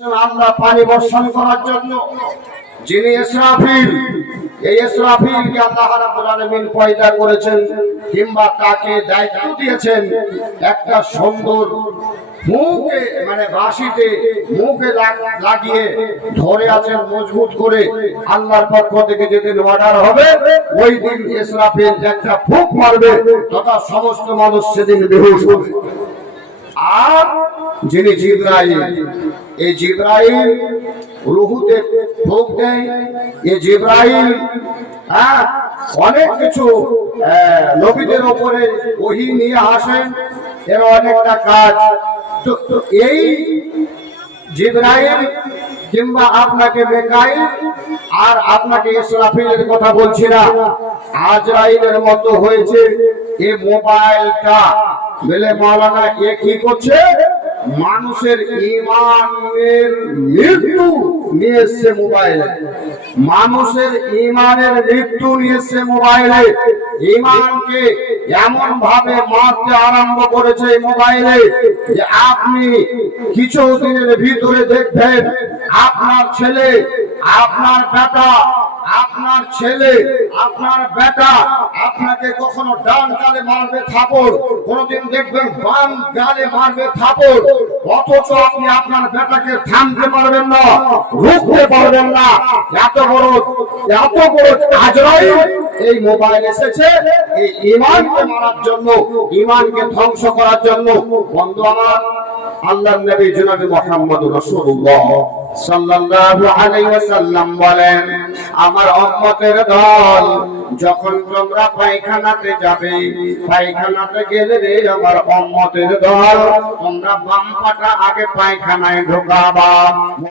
আমরা পানি বর্ষণ করার জন্য যিনি ইসরাফিল, এই ইসরাফিলকে আল্লাহ রাব্বুল আলামিন পয়দা করেছেন কিংবা তাকে দায়িত্ব দিয়েছেন একটা সুন্দর মুখে মানে বাঁশিতে মুখে লাগিয়ে ধরে আছেন, মজবুত করে আল্লাহর পক্ষ থেকে যেদিন অর্ডার হবে, ওই দিন ইসরাফিল একটা ফুক মারবে, তথা সমস্ত মানুষ সেদিন বেহুশ হবে। আর যিনি জিব্রাইল এই জিব্রাইল রুহুতে ভোগ দেয় এই জিব্রাইল হ্যাঁ অনেক কিছু নবীদের ওপরে ওহি নিয়ে আসেন, এর অনেকটা কাজ। তো এই জিব্রাইল কিংবা আপনাকে মেকাইল আর আপনাকে ইসরাফিলের কথা বলছি না, আজরাইলের মতো হয়েছে এই মোবাইলটা। বলে মাওলানা এ কি করছে? মানুষের ইমানের মৃত্যু নিয়ে মোবাইলে। মানুষের ইমানের মৃত্যু নিয়ে মোবাইলে। ইমানকে এমন ভাবে মারতে আরম্ভ করেছে মোবাইলে যে আপনি কিছু দিনের ভিতরে দেখবেন আপনার ছেলে, আপনার বেটা, আপনার ছেলে, আপনার বেটা আপনাকে কখনো ডান গালে মারবে থাপড়, কোনদিন দেখবেন বাম গালে মারবে থাপড়, অথচ আপনি আপনার বেটাকে থামতে পারবেন না, রুখতে পারবেন না। এত বড় এত বড় আজরাই এই মোবাইল এসেছে, এই ইমানকে মারার জন্য ইমানকে ধ্বংস করার জন্য। বন্ধু আমার আল্লাহ নবী জনাবি মুহাম্মদ ওয়াসাল্লাম বলেন, আমার উম্মতের দল যখন তোমরা পায়খানাতে যাবে, পায়খানাতে গেলে রে আমার উম্মতের দল, তোমরা বাম পাটা আগে পায়খানায় ঢোকাবা।